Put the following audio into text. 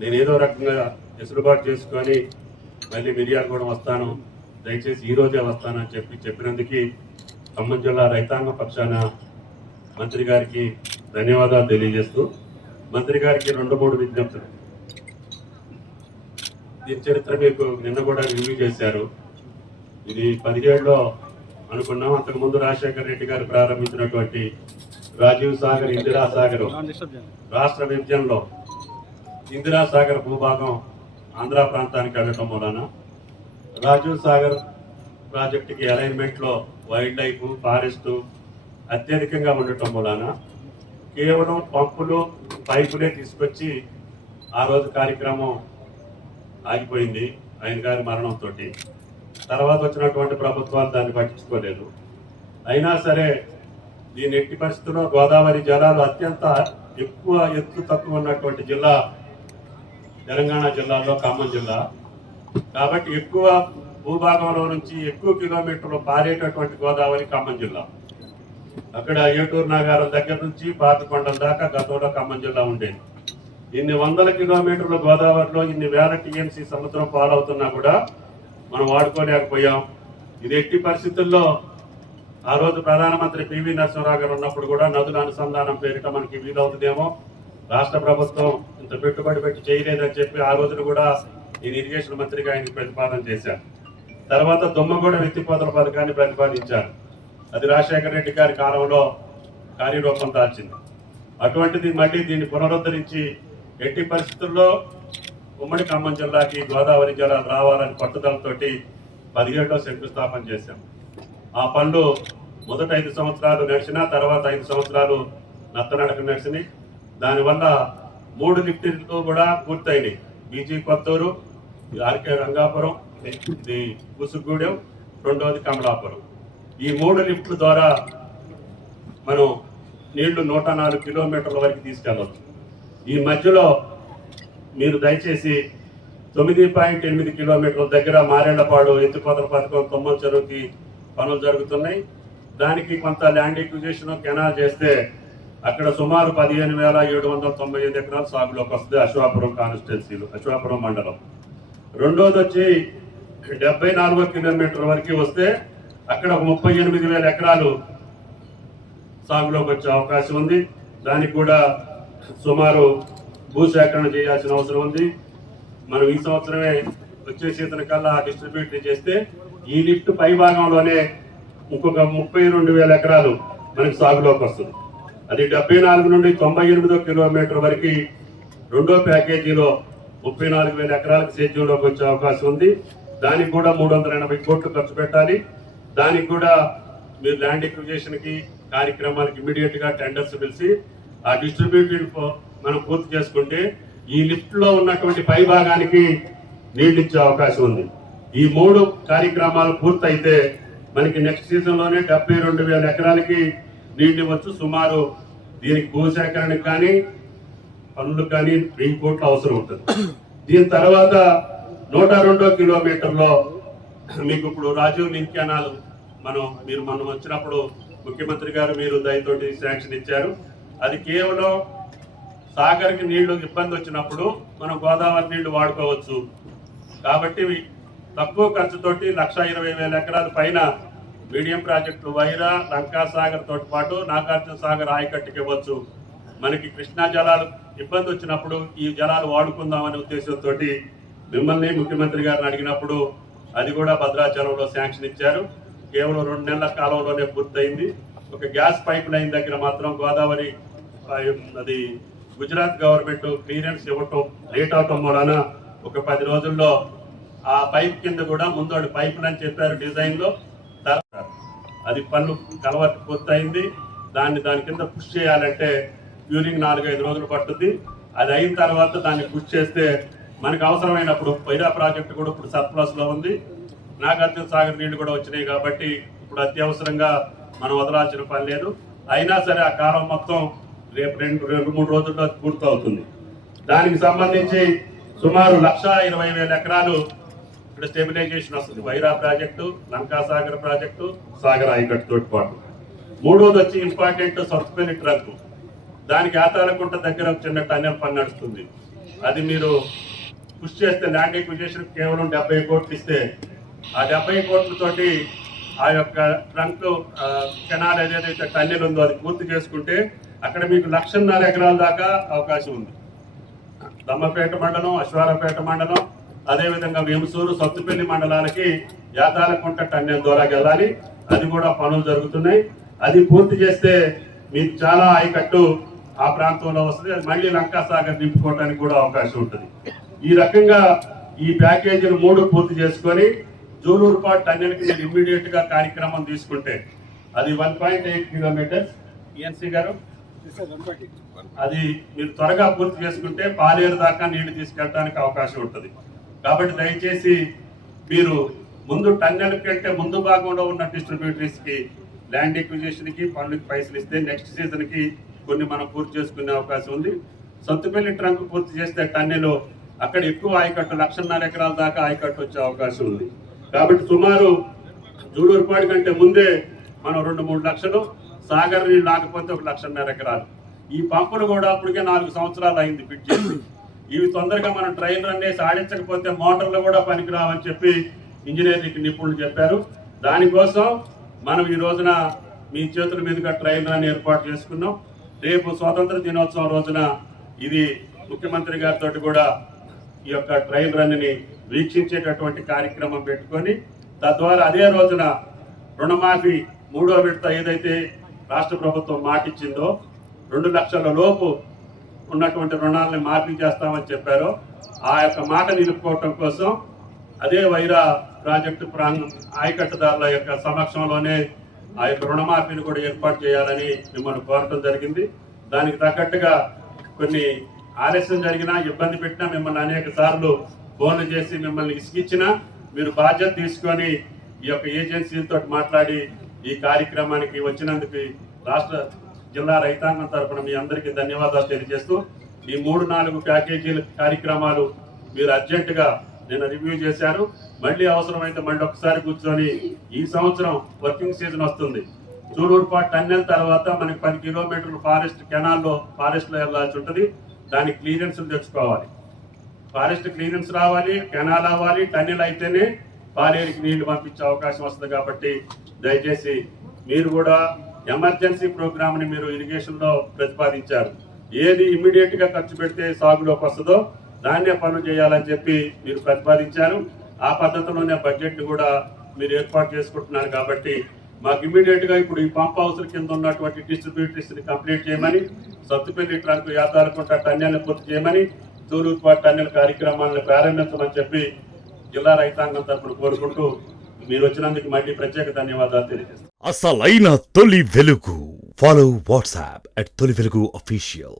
నేను ఏదో రకంగా వెసులుబాటు చేసుకొని మళ్ళీ మిర్యాలగూడ వస్తాను, దయచేసి ఈరోజే వస్తానని చెప్పినందుకు ఖమ్మం జిల్లా రైతాంగ పక్షాన మంత్రి గారికి ధన్యవాదాలు తెలియజేస్తూ, మంత్రి గారికి 2-3 విజ్ఞప్తులు. దీని చరిత్ర మీకు నిన్న కూడా రివ్యూ చేశారు. ఇది 17లో అనుకున్నాం. అంతకుముందు రాజశేఖర రెడ్డి గారు ప్రారంభించినటువంటి రాజీవ్ సాగర్, ఇందిరా సాగర్ రాష్ట్ర విభజనలో ఇందిరా సాగర్ భూభాగం ఆంధ్ర ప్రాంతానికి వెళ్ళటం వలన రాజీవ్ సాగర్ ప్రాజెక్టుకి అలైన్మెంట్లో వైల్డ్ లైఫ్, ఫారెస్ట్ అత్యధికంగా ఉండటం వలన కేవలం పంపులు, పైపులే తీసుకొచ్చి ఆ రోజు కార్యక్రమం ఆగిపోయింది ఆయన గారి మరణంతో. తర్వాత వచ్చినటువంటి ప్రభుత్వాలు దాన్ని పట్టించుకోలేదు. అయినా సరే దీని ఎట్టి పరిస్థితుల్లో గోదావరి జలాలు అత్యంత ఎక్కువ ఎత్తు తక్కువ ఉన్నటువంటి జిల్లా తెలంగాణ జిల్లాలో ఖమ్మం జిల్లా. కాబట్టి ఎక్కువ భూభాగంలో నుంచి ఎక్కువ కిలోమీటర్లు పారేటటువంటి గోదావరి ఖమ్మం జిల్లా. అక్కడ ఏటూరు నాగారం దగ్గర నుంచి పాతకొండల దాకా గతంలో ఖమ్మం జిల్లా ఉండేది. ఇన్ని వందల కిలోమీటర్ల గోదావరిలో ఇన్ని వేల టీఎంసీ సముద్రం పాలవుతున్నా కూడా మనం వాడుకోలేకపోయాం. ఇది ఎట్టి పరిస్థితుల్లో ఆ రోజు ప్రధానమంత్రి పివి నరసింహరావు గారు ఉన్నప్పుడు కూడా నదుల అనుసంధానం పేరిట మనకి వీలవుతుందేమో, రాష్ట్ర ప్రభుత్వం ఇంత పెట్టుబడి పెట్టి చేయలేదని చెప్పి ఆ రోజున కూడా నేను ఇరిగేషన్ మంత్రిగా ఆయనకు ప్రతిపాదన చేశాను. తర్వాత దుమ్మగూడ ఎత్తిపోతల పథకాన్ని ప్రతిపాదించారు. అది రాజశేఖర రెడ్డి గారి కాలంలో కార్యరూపం దాల్చింది. అటువంటిది మళ్ళీ దీన్ని పునరుద్ధరించి ఎట్టి పరిస్థితుల్లో ఉమ్మడి ఖమ్మం జిల్లాకి గోదావరి జలాలు రావాలని పట్టుదలతోటి 17లో శంకుస్థాపన చేశాం. ఆ పనులు మొదట 5 సంవత్సరాలు నడిచినా తర్వాత 5 సంవత్సరాలు నత్తనడక నడిచినాయి. దానివల్ల 3 లిఫ్టులు కూడా పూర్తయినాయి. బీజీ కొత్తూరు, ఆర్కే రంగాపురం, ఇది కూసుగూడెం, రెండవది కమలాపురం. ఈ 3 లిఫ్టుల ద్వారా మనం నీళ్లు 104 కిలోమీటర్ల వరకు తీసుకెళ్ళవచ్చు. ఈ మధ్యలో మీరు దయచేసి 9.8 కిలోమీటర్ల దగ్గర మారేళ్లపాడు ఎత్తిపోతల పథకం తొమ్మల చెరువుకి పనులు జరుగుతున్నాయి. దానికి కొంత ల్యాండ్ ఎక్విజిషన్ కెనాల్ చేస్తే అక్కడ సుమారు 15,795 ఎకరాలు సాగులోకి వస్తుంది. అశ్వాపురం కాన్స్టిట్యున్సీలు, అశ్వాపురం మండలం. రెండోది వచ్చి 74 కిలోమీటర్ల వరకు వస్తే అక్కడ 38,000 ఎకరాలు సాగులోకి వచ్చే అవకాశం ఉంది. దానికి కూడా సుమారు భూసేకరణ చేయాల్సిన అవసరం ఉంది. మనం ఈ సంవత్సరమే వచ్చే సీజన్ కల్లా డిస్ట్రిబ్యూట్ చేస్తే ఈ లిఫ్ట్ పై భాగంలోనే ఇంకొక 32,000 ఎకరాలు మనకి సాగులోకి వస్తుంది. అది 74 నుండి 98 కిలోమీటర్ వరకు రెండో ప్యాకేజీలో 34,000 ఎకరాలకు సేద్యంలోకి వచ్చే అవకాశం ఉంది. దానికి కూడా 380 కోట్లు ఖర్చు పెట్టాలి. దానికి కూడా మీరు ల్యాండ్ ఎక్విజిషన్ కి కార్యక్రమాలకు ఇమీడియట్ గా టెండర్స్ పిలిచి ఆ డిస్ట్రిబ్యూటెడ్ మనం పూర్తి చేసుకుంటే ఈ లిఫ్ట్ లో ఉన్నటువంటి పై భాగానికి నీళ్లు ఇచ్చే అవకాశం ఉంది. ఈ 3 కార్యక్రమాలు పూర్తయితే మనకి నెక్స్ట్ సీజన్ లోనే 72,000 ఎకరాలకి నీళ్లు ఇవ్వచ్చు. సుమారు దీనికి భూసేకరణకు కానీ పనులకు కానీ 1000 కోట్ల అవసరం ఉంటుంది. దీని తర్వాత 102 కిలోమీటర్లో మీకు ఇప్పుడు రాజీవ్ లింక్ కెనాల్ మీరు మనం వచ్చినప్పుడు ముఖ్యమంత్రి గారు మీరు దయతోటి శాంక్షన్ ఇచ్చారు. అది కేవలం సాగర్కి నీళ్లు ఇబ్బంది వచ్చినప్పుడు మనం గోదావరి నీళ్లు వాడుకోవచ్చు. కాబట్టి తక్కువ ఖర్చుతోటి 120,000 ఎకరాల పైన మీడియం ప్రాజెక్టులు వైరా, లంకా సాగర్ తోటి పాటు నాగార్జున సాగర్ ఆయకట్టుకి ఇవ్వచ్చు. మనకి కృష్ణా జలాలు ఇబ్బంది వచ్చినప్పుడు ఈ జలాలు వాడుకుందామనే ఉద్దేశంతో మిమ్మల్ని ముఖ్యమంత్రి గారిని అడిగినప్పుడు అది కూడా భద్రాచలంలో శాంక్షన్ ఇచ్చారు. కేవలం 2 నెలల కాలంలోనే పూర్తయింది. ఒక గ్యాస్ పైప్ లైన్ దగ్గర మాత్రం గోదావరి అది గుజరాత్ గవర్నమెంట్ క్లియరెన్స్ ఇవ్వటం లేట్ అవటం వలన ఒక 10 రోజుల్లో ఆ పైప్ కింద కూడా ముందు పైప్ అని చెప్పారు డిజైన్ లో, అది పనులు కలవట్టు పూర్తయింది. దాని కింద పుష్ చేయాలంటే క్యూరింగ్ 4-5 రోజులు పట్టుద్ది. అది అయిన తర్వాత దాన్ని పుష్ చేస్తే మనకు అవసరమైనప్పుడు వైరా ప్రాజెక్టు కూడా ఇప్పుడు సర్ప్లస్ లో ఉంది. నాగార్జున సాగర్ నీళ్లు కూడా వచ్చినాయి కాబట్టి ఇప్పుడు అత్యవసరంగా మనం వదలాల్సిన పని లేదు. అయినా సరే ఆ కాలం మొత్తం రేపు 2-3 రోజుల్లో పూర్తవుతుంది. దానికి సంబంధించి సుమారు 120,000 ఎకరాలు ఇక్కడ స్టెబిలైజేషన్ వస్తుంది. వైరా ప్రాజెక్టు, లంకా సాగర్ ప్రాజెక్టు, సాగర్ ఆయకట్టు తోటి పాటు. మూడోది వచ్చి ఇంపార్టెంట్ సత్తుపల్లి ట్రక్. దానికి ఆతాలకుంట దగ్గర చిన్న టన్నెల్ పని నడుస్తుంది. అది మీరు పుష్ చేస్తే ల్యాండ్ ఎక్విజిషన్ కేవలం 70 కోట్లు ఇస్తే ఆ 70 కోట్లతోటి ఆ యొక్క ట్రంక్ కెనాల్ ఏదైతే టన్నెల్ ఉందో అది పూర్తి చేసుకుంటే అక్కడ మీకు 1.5 ఎకరాల దాకా అవకాశం ఉంది. దమ్మపేట మండలం, అశ్వారపేట మండలం, అదేవిధంగా వేముసూరు, సత్తుపల్లి మండలాలకి యాదాలకుంట టన్నెల్ ద్వారా వెళ్ళాలి. అది కూడా పనులు జరుగుతున్నాయి. అది పూర్తి చేస్తే మీకు చాలా ఆయకట్టు ఆ ప్రాంతంలో వస్తుంది. అది మళ్ళీ లంకాసాగర్ నింపుకోవడానికి కూడా అవకాశం ఉంటుంది. ఈ రకంగా ఈ ప్యాకేజీలు 3 పూర్తి చేసుకొని జూలూరుపాటు టన్నెల్కి మీరు ఇమ్మీడియట్ గా కార్యక్రమం తీసుకుంటే అది 1.8 కిలోమీటర్స్ ఈఎన్సీ గారు, అది మీరు త్వరగా పూర్తి చేసుకుంటే పాలేరు దాకా నీళ్లు తీసుకెళ్ళడానికి అవకాశం ఉంటుంది. కాబట్టి దయచేసి మీరు ముందు టన్నెల్ కంటే ముందు భాగంలో ఉన్న డిస్ట్రిబ్యూటరీస్ కి ల్యాండ్ ఎక్విజిషన్ కి పనులకి పైసలు ఇస్తే నెక్స్ట్ సీజన్ కి కొన్ని మనం పూర్తి చేసుకునే అవకాశం ఉంది. సత్తుపల్లి ట్రంక్ పూర్తి చేస్తే టన్నెల్ అక్కడ ఎక్కువ ఆయకట్టు 1.5 ఎకరాల దాకా ఆయకట్టు వచ్చే అవకాశం ఉంది. కాబట్టి సుమారు జూలూరుపాడు కంటే ముందే మనం 2-3 లక్షలు, సాగర్ నీళ్ళు లేకపోతే 1.5 ఎకరాలు. ఈ పంపులు కూడా అప్పటికే 4 సంవత్సరాలు అయింది ఫిట్ చేసి. ఇవి తొందరగా మనం ట్రైల్ రన్ చేసి ఆడించకపోతే మోటార్లు కూడా పనికిరావని చెప్పి ఇంజనీరింగ్ నిపుణులు చెప్పారు. దానికోసం మనం ఈ రోజున మీ చేతుల మీదుగా ట్రైల్ రన్ ఏర్పాటు చేసుకున్నాం. రేపు స్వాతంత్ర దినోత్సవం రోజున ఇది ముఖ్యమంత్రి గారితో కూడా ఈ యొక్క ట్రైల్ రన్ ని వీక్షించేటటువంటి కార్యక్రమం పెట్టుకొని తద్వారా అదే రోజున రుణమాఫీ 3వ విడత ఏదైతే రాష్ట్ర ప్రభుత్వం మాటిచ్చిందో 2 లక్షల లోపు ఉన్నటువంటి రుణాలను మాఫీ చేస్తామని చెప్పారో ఆ యొక్క మాట నిలుపుకోవటం కోసం అదే వైరా ప్రాజెక్టు ఆయకట్టుదారుల యొక్క సమక్షంలోనే ఆ యొక్క రుణమాఫీని కూడా ఏర్పాటు చేయాలని మిమ్మల్ని కోరటం జరిగింది. దానికి తగ్గట్టుగా కొన్ని ఆలస్యం జరిగినా, ఇబ్బంది పెట్టినా, మిమ్మల్ని అనేక సార్లు ఫోన్లు చేసి మిమ్మల్ని ఇసుకిచ్చినా మీరు బాధ్యత తీసుకొని ఈ యొక్క ఏజెన్సీలతో మాట్లాడి ఈ కార్యక్రమానికి వచ్చినందుకు రాష్ట్ర జిల్లా రైతాంగం తరఫున మీ అందరికీ ధన్యవాదాలు తెలియజేస్తూ ఈ 3-4 ప్యాకేజీల కార్యక్రమాలు మీరు అర్జెంటుగా నేను రివ్యూ చేశారు. మళ్ళీ అవసరమైతే మళ్ళీ ఒకసారి కూర్చొని ఈ సంవత్సరం వర్కింగ్ సీజన్ వస్తుంది. జూలూరుపాటు టన్నెల్ తర్వాత మనకి 10 కిలోమీటర్లు ఫారెస్ట్ కెనాల్లో ఫారెస్ట్ లో వెళ్లాల్సి ఉంటుంది. దానికి క్లియరెన్స్ తెచ్చుకోవాలి. ఫారెస్ట్ క్లియరెన్స్ రావాలి, కెనాల్ అవ్వాలి, టన్నెల్ అయితేనే పాలేరుకి నీళ్లు పంపించే అవకాశం వస్తుంది. కాబట్టి దయచేసి మీరు కూడా ఎమర్జెన్సీ ప్రోగ్రామ్ ని మీరు ఇరిగేషన్ లో ప్రతిపాదించారు. ఏది ఇమ్మీడియట్ గా ఖర్చు పెడితే సాగులోకి వస్తుందో దాన్నే పనులు చేయాలని చెప్పి మీరు ప్రతిపాదించారు. ఆ పద్ధతిలోనే బడ్జెట్ ని కూడా మీరు ఏర్పాటు చేసుకుంటున్నారు. కాబట్టి మాకు ఇమ్మీడియట్ గా ఇప్పుడు ఈ పంప్ హౌస్ కింద ఉన్నటువంటి డిస్ట్రిబ్యూటరీస్ ని కంప్లీట్ చేయమని, సత్తుపల్లి ట్రంక్ యాదాలకుంట టన్నెల్ పూర్తి చేయమని, జూలూరుపాటు టన్నెల్ కార్యక్రమాలను ప్రారంభించమని చెప్పి జిల్లా రైతాంగం తరఫున కోరుకుంటూ మీరు వచ్చినందుకు మళ్ళీ ప్రత్యేక ధన్యవాదాలు తెలియజేస్తాను. అసలైన తొలి వెలుగు. ఫాలో వాట్సాప్ @తొలి వెలుగు official.